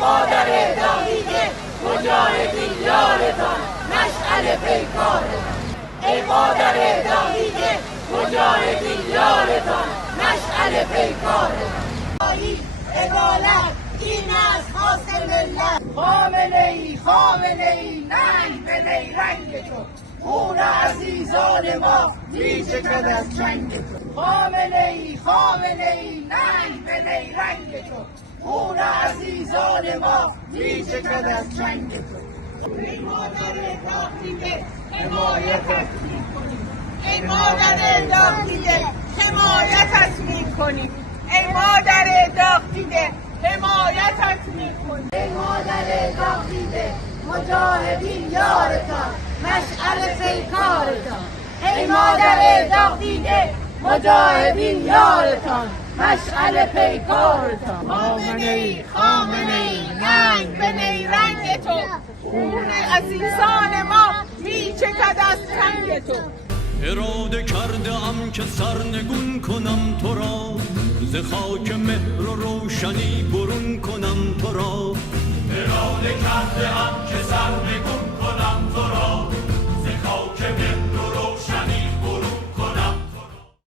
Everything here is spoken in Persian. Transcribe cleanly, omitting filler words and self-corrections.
مادر داغیده مجاهدین یارتان مشعل پیکارتان. ای مادر داغیده مجاهدین یارتان مشعل پیکارتان. عدالت این است خواست ملت. خامنئی خامنئی ننگ به نیرنگ تو، خون عزیزان ما میچکد از جنگ تو. خامنئی خامنئی ننگ به نیرنگ تو، خون عزیزان ما میچکد از جنگ تو. ای مادر داغیده حمایتت میکنیم. ای مادر داغیده حمایتت میکنیم. ای مادر داغیده حمایتت میکنیم. ای مادر داغیده مجاهدین یارتان مشعل پیکارتان. ای مادر داغیده مجاهدین یارتان مشعل پیکارتان. خامنئی خامنئی ننگ به نیرنگ تو، خون عزیزان ما میچکد از تنگ تو. اراده کرده ام که سرنگون کنم تو را، ز خاک مهر و روشنی برون کنم تو را. اراده کرده ام